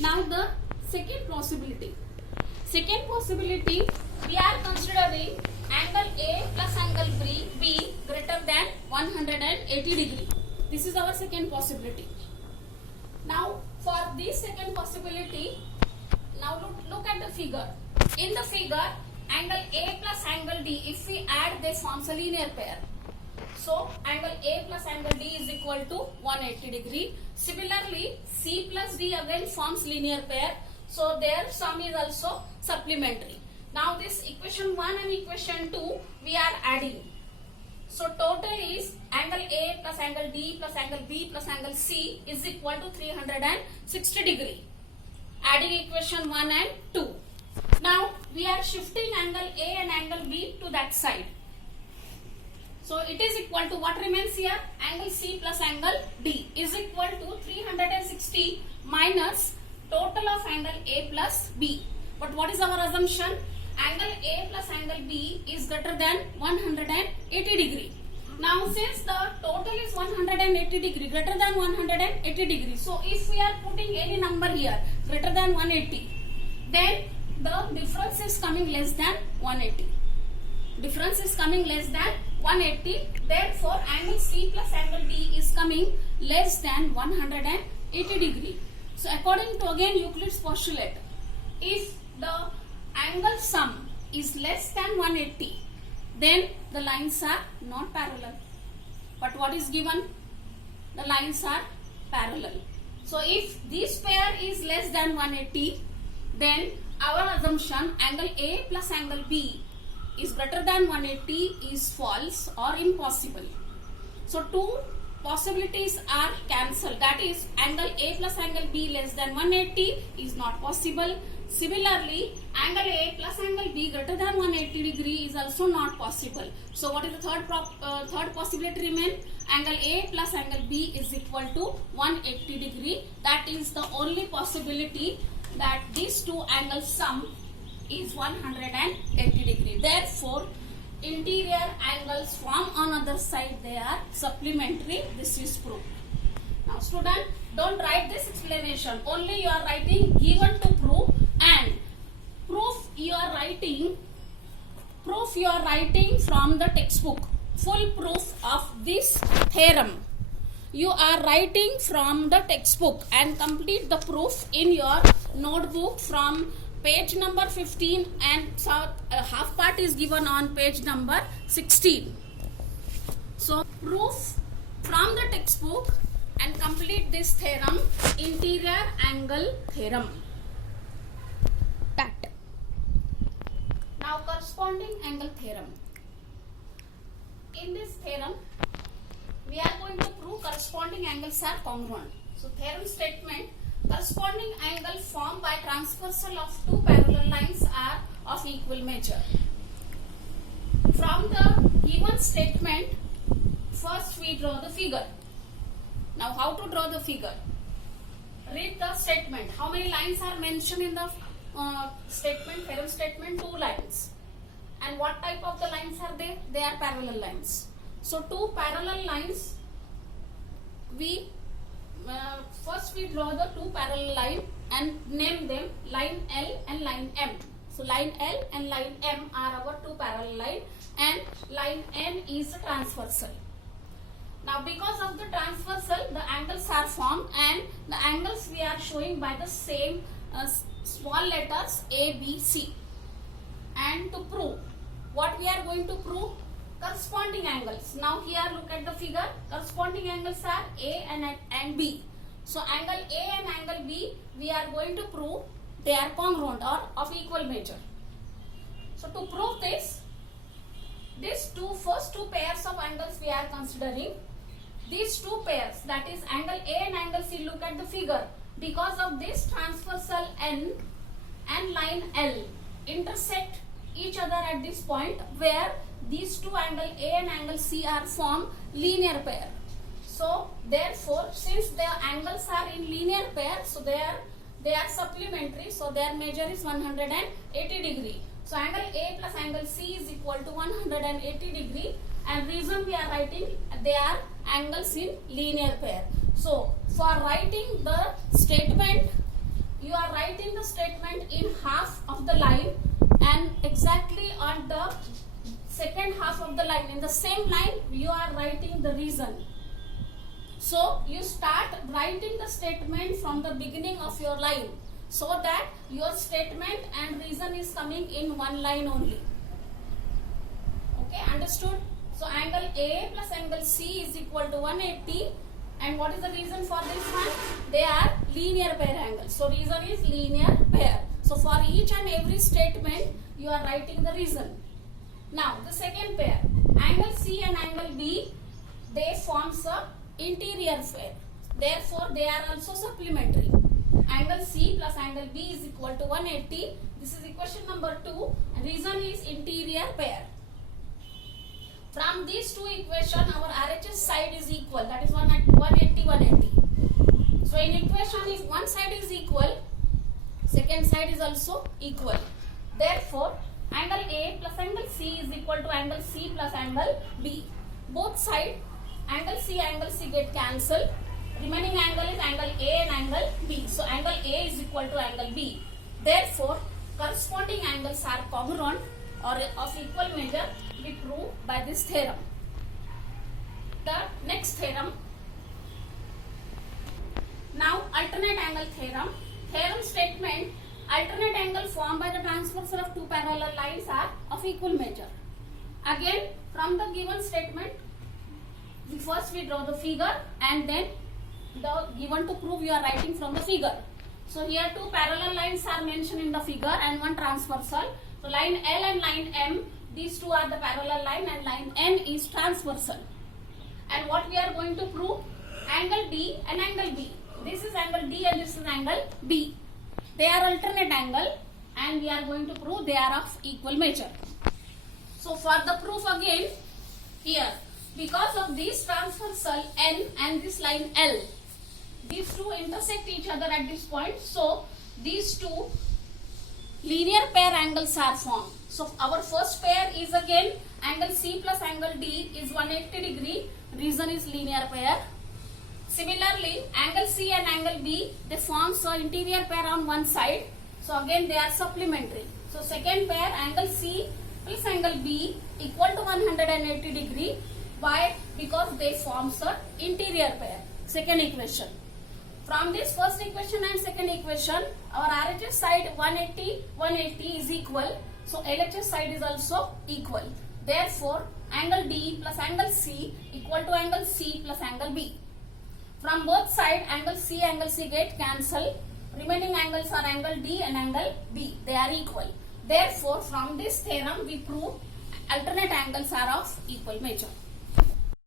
Now the second possibility. Second possibility, we are considering angle A plus angle B greater than 180 degree. This is our second possibility. Now for this second possibility, now look at the figure. In the figure, angle A plus angle D, if we add, they forms a linear pair. So angle A plus angle D is equal to 180 degree. Similarly, C plus D again forms linear pair. So their sum is also supplementary. Now this equation 1 and equation 2 we are adding. So total is angle A plus angle D plus angle B plus angle C is equal to 360 degree. Adding equation 1 and 2. Now we are shifting angle A and angle B to that side. So it is equal to what remains here? Angle C plus angle D is equal to 360 minus total of angle A plus B. But what is our assumption? Angle A plus angle B is greater than 180 degree. Now since the total is 180 degree, greater than 180 degree. So if we are putting any number here greater than 180, then the difference is coming less than 180. Difference is coming less than 180. Therefore, angle C plus angle D is coming less than 180 degree. So, according to again Euclid's postulate, if the angle sum is less than 180, then the lines are not parallel. But what is given? The lines are parallel. So, if this pair is less than 180, then our assumption angle A plus angle B is greater than 180 is false or impossible. So two possibilities are cancelled. That is angle A plus angle B less than 180 is not possible. Similarly, angle A plus angle B greater than 180 degree is also not possible. So what is the third possibility remain? Angle A plus angle B is equal to 180 degree. That is the only possibility that these two angles sum is 180 degree. Therefore, interior angles from another side, they are supplementary. This is proved. Now student, don't write this explanation. Only you are writing given to prove, and proof you are writing from the textbook. Full proof of this theorem you are writing from the textbook, and complete the proof in your notebook from page number 15, and half part is given on page number 16. So proof from the textbook and complete this theorem, interior angle theorem. That. Now corresponding angle theorem. In this theorem, we are going to prove corresponding angles are congruent. So theorem statement, corresponding angle formed by transversal of two parallel lines are of equal measure. From the given statement, first we draw the figure. Now how to draw the figure? Read the statement. How many lines are mentioned in the statement, theorem statement? 2 lines. And what type of the lines are they? They are parallel lines. So two parallel lines, first we draw the two parallel line and name them line L and line M. So line L and line M are our two parallel line, and line N is the transversal. Now because of the transversal, the angles are formed, and the angles we are showing by the same small letters A, B, C. And to prove, what we are going to prove? Corresponding angles. Now here look at the figure. Corresponding angles are A and B. So angle A and angle B, we are going to prove they are congruent or of equal measure. So to prove this, these first two pairs of angles we are considering. These two pairs, that is angle A and angle C, look at the figure. Because of this transversal N and line L intersect each other at this point, where these two angle A and angle C are formed linear pair. So therefore, since the angles are in linear pair, so they are supplementary, so their measure is 180 degree. So angle A plus angle C is equal to 180 degree, and reason we are writing, they are angles in linear pair. So for writing the statement, you second half of the line. In the same line, you are writing the reason. So you start writing the statement from the beginning of your line, so that your statement and reason is coming in one line only. Okay, understood? So angle A plus angle C is equal to 180. And what is the reason for this one? They are linear pair angles. So reason is linear pair. So for each and every statement, you are writing the reason. Now the second pair, angle C and angle B, they forms a interior pair. Therefore, they are also supplementary. Angle C plus angle B is equal to 180. This is equation number 2. And reason is interior pair. From these two equations, our RHS side is equal. That is 180, 180. So in equation, if one side is equal, second side is also equal. Therefore, angle A plus angle C is equal to angle C plus angle B. Both sides, angle C get cancelled. Remaining angle is angle A and angle B. So angle A is equal to angle B. Therefore, corresponding angles are congruent or of equal measure. We prove by this theorem. The next theorem. Now alternate angle theorem. Theorem statement: alternate angle formed by the transversal of two parallel lines are of equal measure. Again, from the given statement, first we draw the figure and then the given to prove you are writing from the figure. So here two parallel lines are mentioned in the figure and one transversal. So line L and line M, these two are the parallel line and line N is transversal. And what we are going to prove? Angle D and angle B. This is angle D and this is angle B. They are alternate angle and we are going to prove they are of equal measure. So for the proof again, here, because of this transversal N and this line L, these two intersect each other at this point. So these two linear pair angles are formed. So our first pair is again angle C plus angle D is 180 degree. Reason is linear pair. Similarly, angle C and angle B, they forms an interior pair on one side. So again they are supplementary. So second pair, angle C plus angle B equal to 180 degree. Why? Because they forms an interior pair. Second equation. From this first equation and second equation, our RHS side 180 is equal. So LHS side is also equal. Therefore, angle D plus angle C equal to angle C plus angle B. From both sides, angle C get cancelled. Remaining angles are angle D and angle B. They are equal. Therefore, from this theorem, we prove alternate angles are of equal measure.